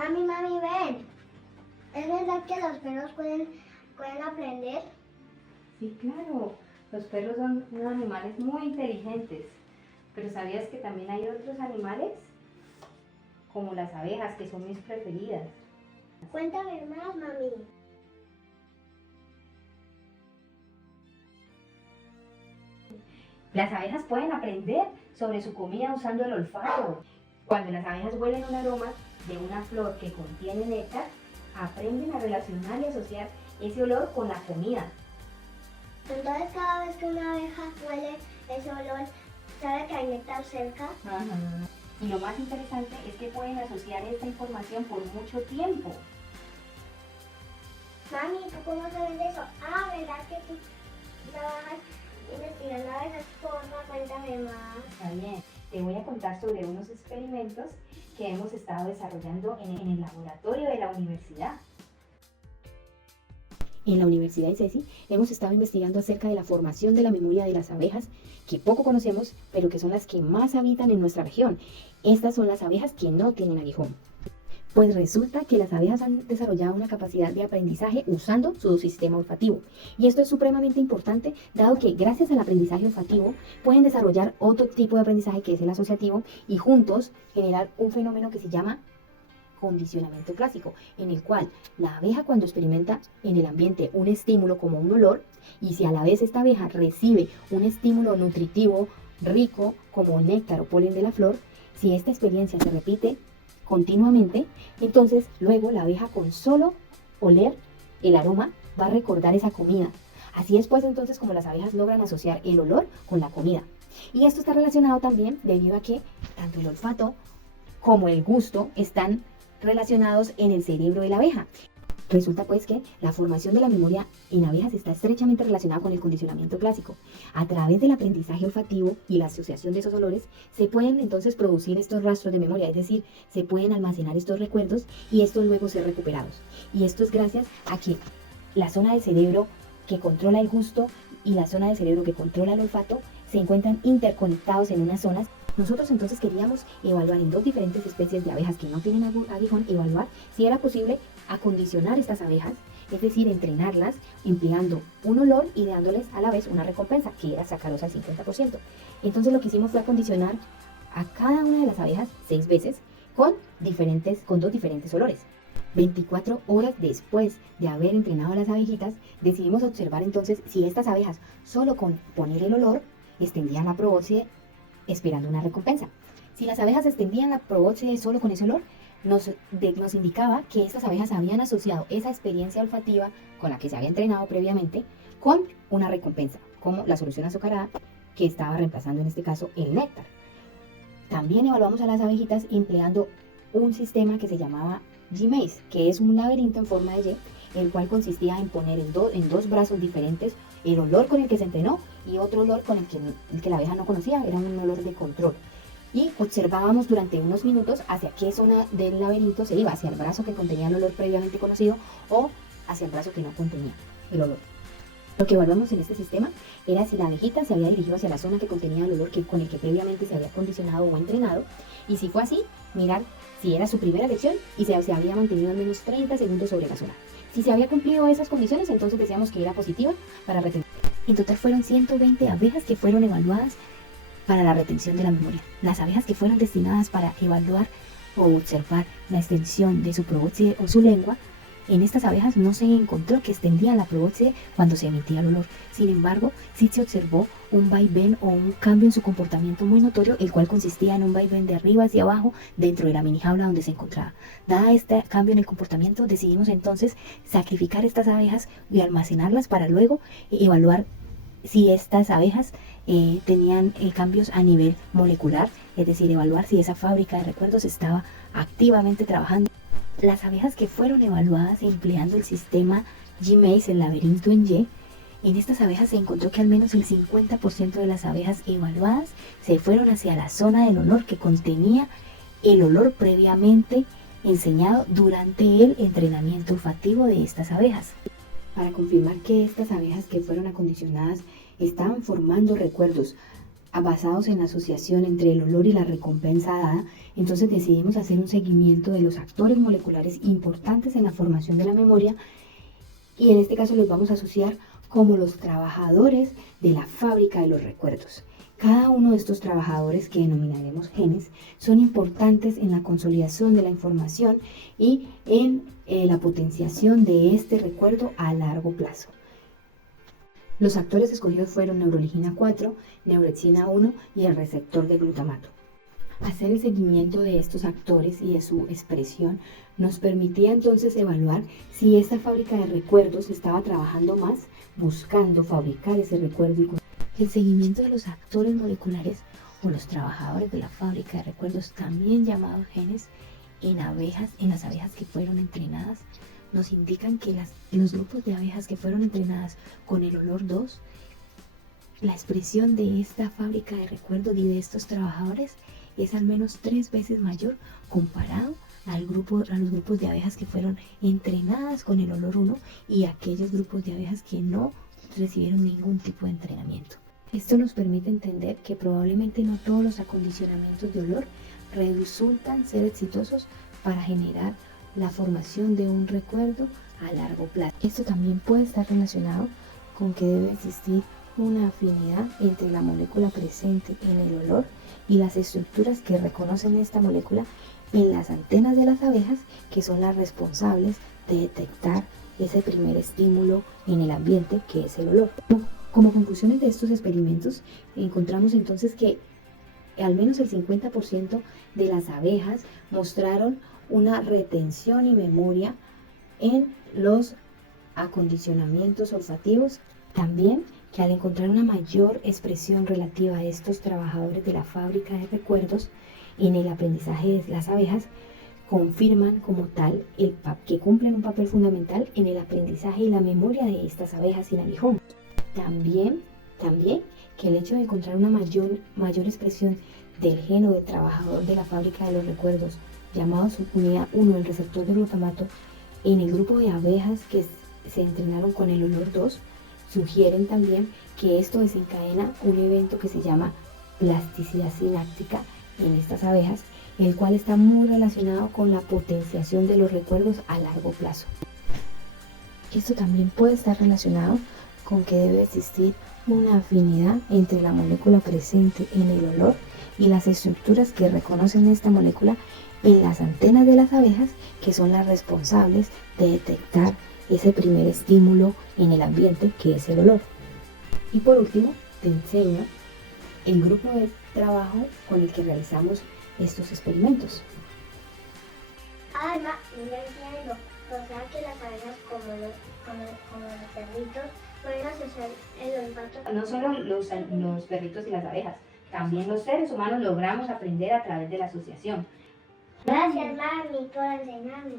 Mami, ven. ¿Es verdad que los perros pueden aprender? Sí, claro. Los perros son unos animales muy inteligentes. Pero ¿sabías que también hay otros animales? Como las abejas, que son mis preferidas. Cuéntame más, mami. Las abejas pueden aprender sobre su comida usando el olfato. Cuando las abejas huelen un aroma de una flor que contiene néctar, aprenden a relacionar y asociar ese olor con la comida. Entonces cada vez que una abeja huele ese olor, ¿sabe que hay néctar cerca? Ajá. Y lo más interesante es que pueden asociar esta información por mucho tiempo. Mami, ¿tú cómo sabes de eso? ¿Verdad que tú trabajas investigando abejas? Porfa, cuéntame más. Está bien, te voy a contar sobre unos experimentos que hemos estado desarrollando en el laboratorio de la universidad. En la Universidad de Ceci hemos estado investigando acerca de la formación de la memoria de las abejas, que poco conocemos, pero que son las que más habitan en nuestra región. Estas son las abejas que no tienen aguijón. Pues resulta que las abejas han desarrollado una capacidad de aprendizaje usando su sistema olfativo. Y esto es supremamente importante, dado que gracias al aprendizaje olfativo pueden desarrollar otro tipo de aprendizaje que es el asociativo y juntos generar un fenómeno que se llama condicionamiento clásico, en el cual la abeja, cuando experimenta en el ambiente un estímulo como un olor, y si a la vez esta abeja recibe un estímulo nutritivo rico como néctar o polen de la flor, si esta experiencia se repite continuamente, entonces luego la abeja, con solo oler el aroma, va a recordar esa comida. Así es pues entonces como las abejas logran asociar el olor con la comida. Y esto está relacionado también debido a que tanto el olfato como el gusto están relacionados en el cerebro de la abeja. Resulta pues que la formación de la memoria en abejas está estrechamente relacionada con el condicionamiento clásico. A través del aprendizaje olfativo y la asociación de esos olores, se pueden entonces producir estos rastros de memoria, es decir, se pueden almacenar estos recuerdos y estos luego ser recuperados. Y esto es gracias a que la zona del cerebro que controla el gusto y la zona del cerebro que controla el olfato se encuentran interconectados en unas zonas. Nosotros entonces queríamos evaluar en dos diferentes especies de abejas que no tienen aguijón, evaluar si era posible acondicionar estas abejas, es decir, entrenarlas empleando un olor y dándoles a la vez una recompensa, que era sacarlos al 50%. Entonces lo que hicimos fue acondicionar a cada una de las abejas 6 veces con dos diferentes olores. 24 horas después de haber entrenado a las abejitas, decidimos observar entonces si estas abejas, solo con poner el olor, extendían la probóscide esperando una recompensa. Si las abejas extendían la probóscide solo con ese olor, nos indicaba que estas abejas habían asociado esa experiencia olfativa con la que se había entrenado previamente con una recompensa, como la solución azucarada, que estaba reemplazando en este caso el néctar. También evaluamos a las abejitas empleando un sistema que se llamaba G-Maze, que es un laberinto en forma de Y, el cual consistía en poner en dos brazos diferentes el olor con el que se entrenó y otro olor con el que la abeja no conocía, era un olor de control. Y observábamos durante unos minutos hacia qué zona del laberinto se iba, hacia el brazo que contenía el olor previamente conocido o hacia el brazo que no contenía el olor. Lo que evaluamos en este sistema era si la abejita se había dirigido hacia la zona que contenía el olor con el que previamente se había condicionado o entrenado, y si fue así, mirar si era su primera elección y se había mantenido al menos 30 segundos sobre la zona. Si se había cumplido esas condiciones, entonces decíamos que era positiva para retener. En total fueron 120 abejas que fueron evaluadas para la retención de la memoria. Las abejas que fueron destinadas para evaluar o observar la extensión de su probóscide o su lengua, en estas abejas no se encontró que extendían la probóscide cuando se emitía el olor. Sin embargo, sí se observó un vaivén o un cambio en su comportamiento muy notorio, el cual consistía en un vaivén de arriba hacia abajo dentro de la mini jaula donde se encontraba. Dada este cambio en el comportamiento, decidimos entonces sacrificar estas abejas y almacenarlas para luego evaluar si estas abejas tenían cambios a nivel molecular, es decir, evaluar si esa fábrica de recuerdos estaba activamente trabajando. Las abejas que fueron evaluadas empleando el sistema G-Maze, el laberinto en Y, en estas abejas se encontró que al menos el 50% de las abejas evaluadas se fueron hacia la zona del olor que contenía el olor previamente enseñado durante el entrenamiento olfativo de estas abejas. Para confirmar que estas abejas que fueron acondicionadas estaban formando recuerdos Basados en la asociación entre el olor y la recompensa dada, entonces decidimos hacer un seguimiento de los actores moleculares importantes en la formación de la memoria y en este caso los vamos a asociar como los trabajadores de la fábrica de los recuerdos. Cada uno de estos trabajadores, que denominaremos genes, son importantes en la consolidación de la información y en la potenciación de este recuerdo a largo plazo. Los actores escogidos fueron neuroligina 4, neurexina 1 y el receptor de glutamato. Hacer el seguimiento de estos actores y de su expresión nos permitía entonces evaluar si esta fábrica de recuerdos estaba trabajando más, buscando fabricar ese recuerdo. El seguimiento de los actores moleculares o los trabajadores de la fábrica de recuerdos, también llamados genes, en las abejas que fueron entrenadas, nos indican que los grupos de abejas que fueron entrenadas con el olor 2, la expresión de esta fábrica de recuerdos y de estos trabajadores es al menos 3 veces mayor comparado a los grupos de abejas que fueron entrenadas con el olor 1 y aquellos grupos de abejas que no recibieron ningún tipo de entrenamiento. Esto nos permite entender que probablemente no todos los acondicionamientos de olor resultan ser exitosos para generar la formación de un recuerdo a largo plazo. Esto también puede estar relacionado con que debe existir una afinidad entre la molécula presente en el olor y las estructuras que reconocen esta molécula en las antenas de las abejas, que son las responsables de detectar ese primer estímulo en el ambiente, que es el olor. Como conclusiones de estos experimentos, encontramos entonces que al menos el 50% de las abejas mostraron una retención y memoria en los acondicionamientos olfativos. También que al encontrar una mayor expresión relativa a estos trabajadores de la fábrica de recuerdos en el aprendizaje de las abejas, confirman como tal que cumplen un papel fundamental en el aprendizaje y la memoria de estas abejas sin aguijón. También que el hecho de encontrar una mayor expresión del gen o del trabajador de la fábrica de los recuerdos, llamado subunidad 1, el receptor de glutamato, en el grupo de abejas que se entrenaron con el olor 2, sugieren también que esto desencadena un evento que se llama plasticidad sináptica en estas abejas, el cual está muy relacionado con la potenciación de los recuerdos a largo plazo. Esto también puede estar relacionado con que debe existir una afinidad entre la molécula presente en el olor y las estructuras que reconocen esta molécula en las antenas de las abejas, que son las responsables de detectar ese primer estímulo en el ambiente, que es el olor. Y por último, te enseño el grupo de trabajo con el que realizamos estos experimentos. Además, no entiendo, o sea que las abejas como los perritos pueden asociar el olfato. No solo los perritos y las abejas, también los seres humanos logramos aprender a través de la asociación. Gracias, mami, por enseñarme.